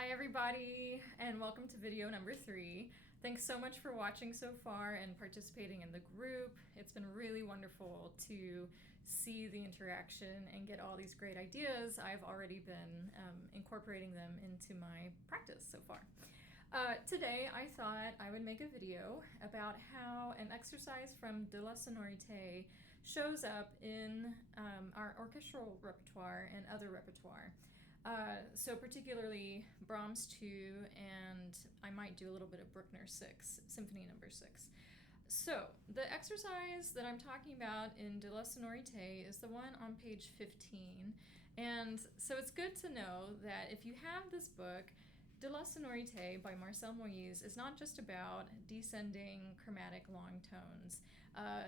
Hi everybody, and welcome to video number 3. Thanks so much for watching so far and participating in the group. It's been really wonderful to see the interaction and get all these great ideas. I've already been incorporating them into my practice so far. Today I thought I would make a video about how an exercise from De La Sonorité shows up in our orchestral repertoire and other repertoire. So particularly Brahms 2, and I might do a little bit of Bruckner 6, Symphony number 6. So the exercise that I'm talking about in De La Sonorité is the one on page 15. And so it's good to know that if you have this book, De La Sonorité by Marcel Moyse is not just about descending chromatic long tones.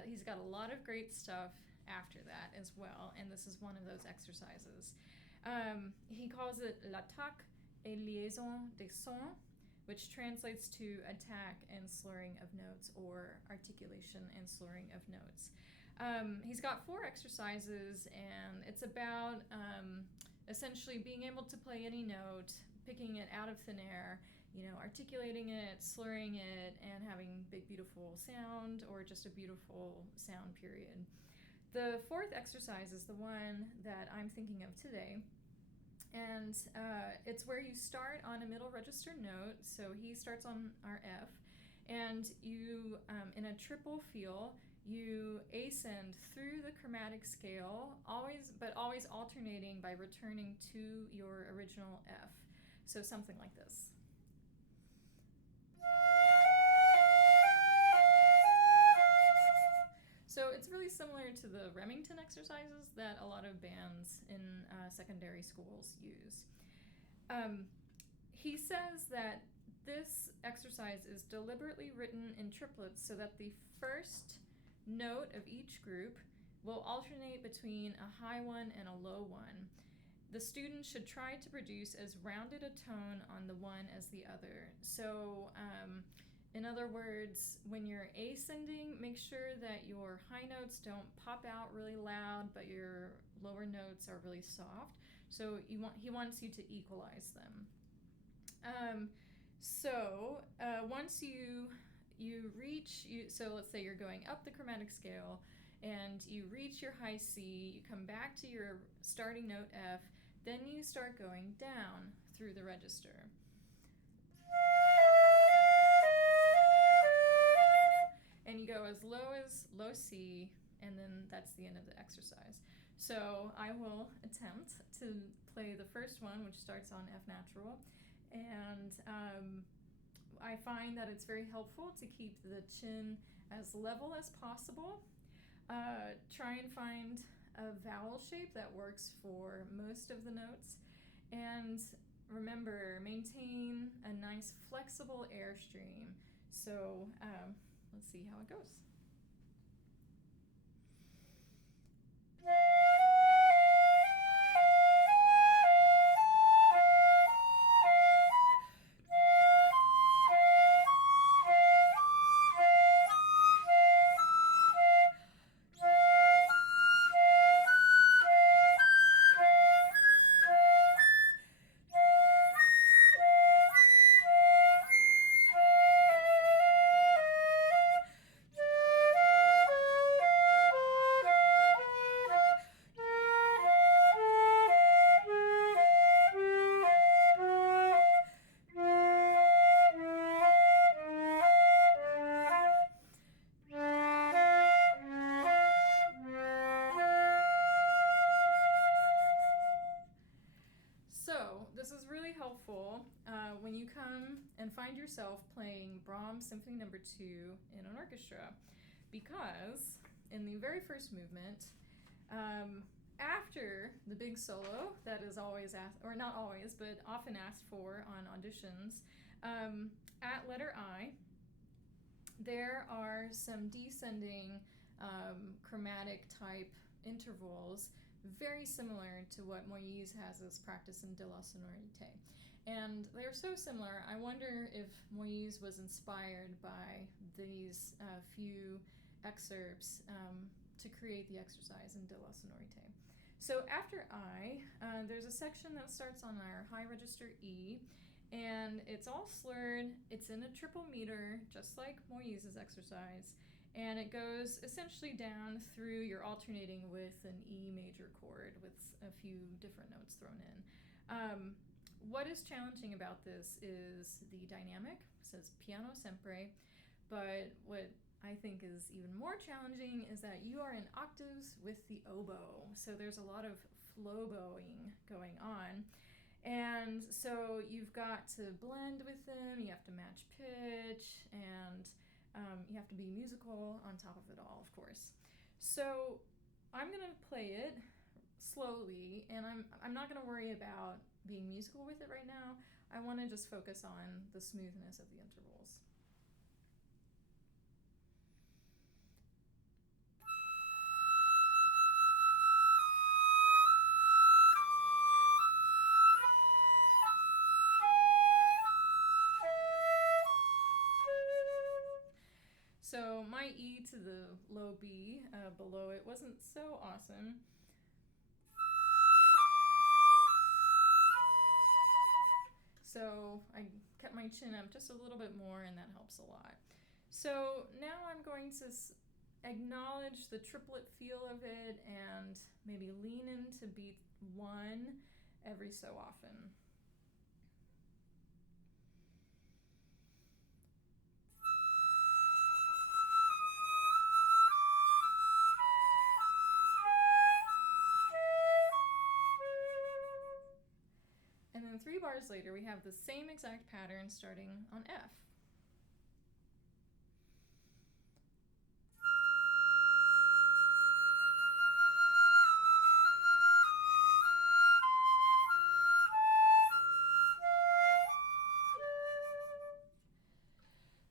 He's got a lot of great stuff after that as well, and this is one of those exercises. He calls it l'attaque et liaison des sons, which translates to attack and slurring of notes, or articulation and slurring of notes. He's got 4 exercises, and it's about essentially being able to play any note, picking it out of thin air, articulating it, slurring it, and having big, beautiful sound, or just a beautiful sound, period. The 4th exercise is the one that I'm thinking of today, and it's where you start on a middle register note. So he starts on our F, and you, in a triple feel, you ascend through the chromatic scale, always alternating by returning to your original F. So something like this. So it's really similar to the Remington exercises that a lot of bands in secondary schools use. He says that this exercise is deliberately written in triplets so that the first note of each group will alternate between a high one and a low one. The student should try to produce as rounded a tone on the one as the other. So, in other words, when you're ascending, make sure that your high notes don't pop out really loud, but your lower notes are really soft. So he wants you to equalize them. Once you reach, so let's say you're going up the chromatic scale, and you reach your high C, you come back to your starting note F, then you start going down through the register. And you go as low C, and then that's the end of the exercise. So I will attempt to play the first one, which starts on F natural, and I find that it's very helpful to keep the chin as level as possible. Try and find a vowel shape that works for most of the notes, and remember, maintain a nice flexible airstream. So let's see how it goes. So this is really helpful when you come and find yourself playing Brahms Symphony number 2 in an orchestra, because in the very first movement, after the big solo that is always asked, or not always, but often asked for on auditions, at letter I, there are some descending chromatic type intervals, very similar to what Moyse has as practice in De La Sonorité. And they're so similar, I wonder if Moyse was inspired by these few excerpts to create the exercise in De La Sonorité. So after I, there's a section that starts on our high register E, And it's all slurred. It's in a triple meter, just like Moise's exercise. And it goes essentially down through, you're alternating with an E major chord with a few different notes thrown in. What is challenging about this is the dynamic. It says piano sempre, but what I think is even more challenging is that you are in octaves with the oboe. So there's a lot of flowboing going on. And so you've got to blend with them, you have to match pitch, and you have to be musical on top of it all, of course. So I'm going to play it slowly, and I'm not going to worry about being musical with it right now. I want to just focus on the smoothness of the intervals. So my E to the low B below it wasn't so awesome. So I kept my chin up just a little bit more, and that helps a lot. So now I'm going to acknowledge the triplet feel of it and maybe lean into beat 1 every so often. And then 3 bars later, we have the same exact pattern starting on F.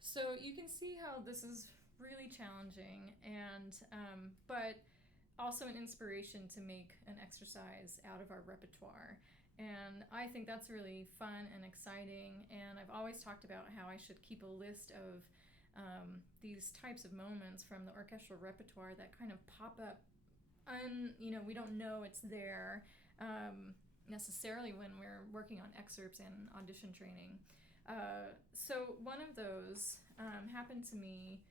So you can see how this is really challenging, and but also an inspiration to make an exercise out of our repertoire. And I think that's really fun and exciting, and I've always talked about how I should keep a list of these types of moments from the orchestral repertoire that kind of pop up. We don't know it's there necessarily when we're working on excerpts and audition training. So one of those happened to me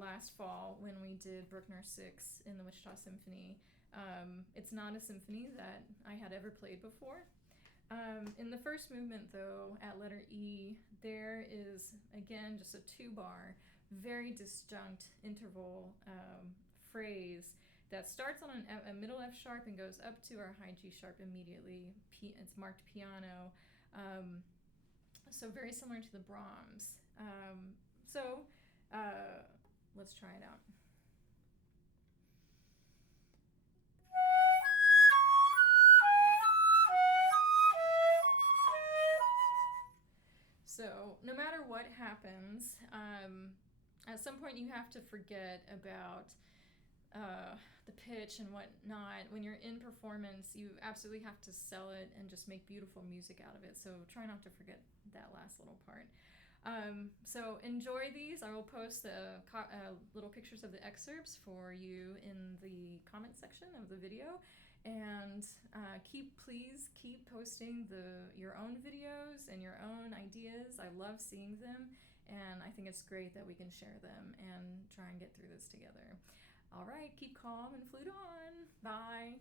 last fall when we did Bruckner 6 in the Wichita Symphony. It's not a symphony that I had ever played before. In the first movement, though, at letter E, there is, again, just a 2-bar, very disjunct interval phrase that starts on a middle F sharp and goes up to our high G sharp immediately. It's marked piano. So very similar to the Brahms. Let's try it out. So no matter what happens, at some point you have to forget about the pitch and whatnot. When you're in performance, you absolutely have to sell it and just make beautiful music out of it. So try not to forget that last little part. So enjoy these. I will post little pictures of the excerpts for you in the comment section of the video. And please keep posting your own videos and your own ideas. I love seeing them, and I think it's great that we can share them and try and get through this together. All right, keep calm and flute on. Bye.